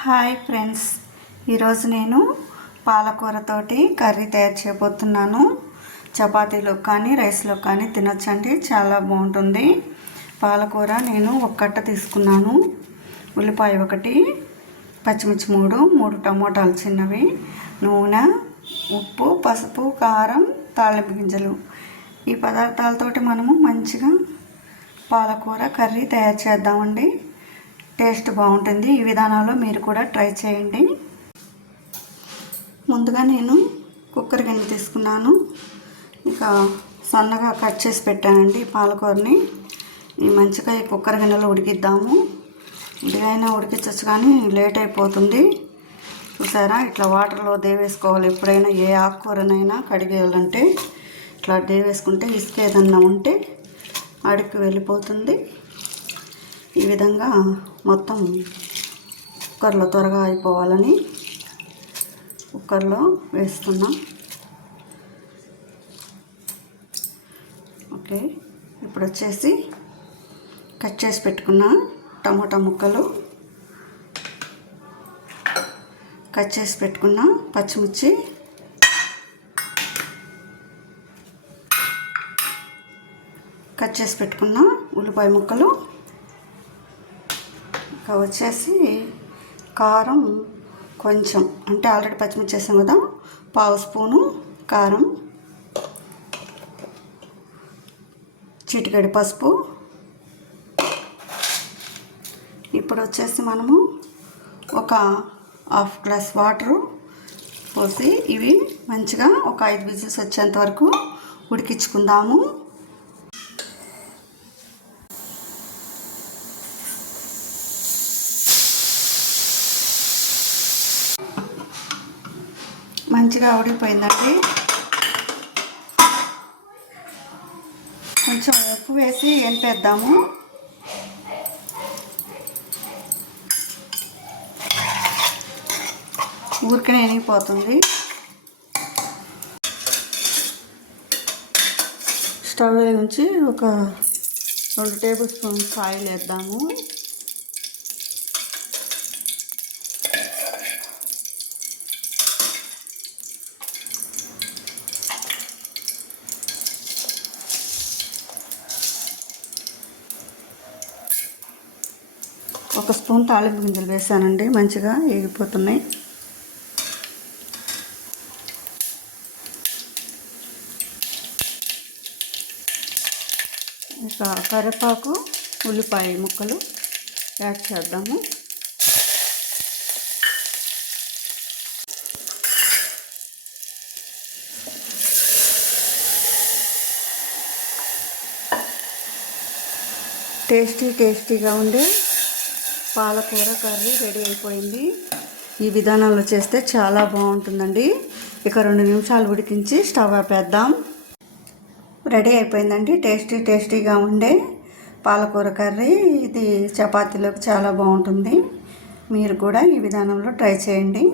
Hi friends. ఈరోజు నేను పాలకూరతోటి curry తయారు చేయబోతున్నాను. చపాతీలో కానీ రైస్లో కానీ తినొచ్చండి. చాలా బాగుంటుంది. పాలకూర నేను ఒక కట్ట తీసుకున్నాను. ఉల్లిపాయ ఒకటి పచ్చిమిర్చి మూడు మూడు టమోటాలు చిన్నవి నూనె ఉప్పు పసుపు కారం తాళింపు గింజలు. ఈ పదార్థాలతోటి మనము మంచిగా పాలకూర కర్రీ తయారు చేద్దామండి. టేస్ట్ బాగుంటుంది. ఈ విధానంలో మీరు కూడా ట్రై చేయండి. ముందుగా నేను కుక్కర్ గిన్నె తీసుకున్నాను. ఇక సన్నగా కట్ చేసి పెట్టానండి పాలకూరని. ఈ మంచిగా ఈ కుక్కర్ గిన్నెలో ఉడికిద్దాము. ఉడికైనా ఉడికించచ్చు కానీ లేట్ అయిపోతుంది. చూసారా? ఇట్లా వాటర్లో దేవేసుకోవాలి. ఎప్పుడైనా ఏ ఆకుకూరనైనా కడిగేయాలంటే ఇట్లా దేవేసుకుంటే ఇసుక ఏదన్నా ఉంటే అడికి వెళ్ళిపోతుంది. ఈ విధంగా మొత్తం కుక్కర్లో త్వరగా అయిపోవాలని కుక్కర్లో వేస్తున్నాం. ఓకే ఇప్పుడు వచ్చేసి కట్ చేసి పెట్టుకున్న టమోటా ముక్కలు కట్ చేసి పెట్టుకున్న పచ్చిమిర్చి కట్ చేసి పెట్టుకున్న ఉల్లిపాయ ముక్కలు వచ్చేసి కారం కొంచెం అంటే ఆల్రెడీ పచ్చిమిర్చి వేసాం కదా పావు స్పూను కారం చిటికడి పసుపు. ఇప్పుడు వచ్చేసి మనము ఒక హాఫ్ గ్లాస్ వాటరు పోసి ఇవి మంచిగా ఒక ఐదు విజిల్స్ వచ్చేంత వరకు ఉడికించుకుందాము. మంచిగా ఉడికిపోయిందండి కొంచెం ఉప్పు వేసి ఎంపేద్దాము. ఊరికనే ఎనిగిపోతుంది. స్టవ్ నుంచి ఒక రెండు టేబుల్ స్పూన్స్ ఆయిల్ వేద్దాము. ఒక స్పూన్ తాలింపు గింజలు వేసానండి మంచిగా వేగిపోతున్నాయి ఇక కరివేపాకు ఉల్లిపాయ ముక్కలు యాడ్ చేద్దాము. టేస్టీ టేస్టీగా ఉండే పాలకూర కర్రీ రెడీ అయిపోయింది. ఈ విధానంలో చేస్తే చాలా బాగుంటుందండి. ఇక రెండు నిమిషాలు ఉడికించి స్టవ్ ఆపేద్దాం. రెడీ అయిపోయిందండి. టేస్టీ టేస్టీగా ఉండే పాలకూర కర్రీ. ఇది చపాతీలోకి చాలా బాగుంటుంది. మీరు కూడా ఈ విధానంలో ట్రై చేయండి.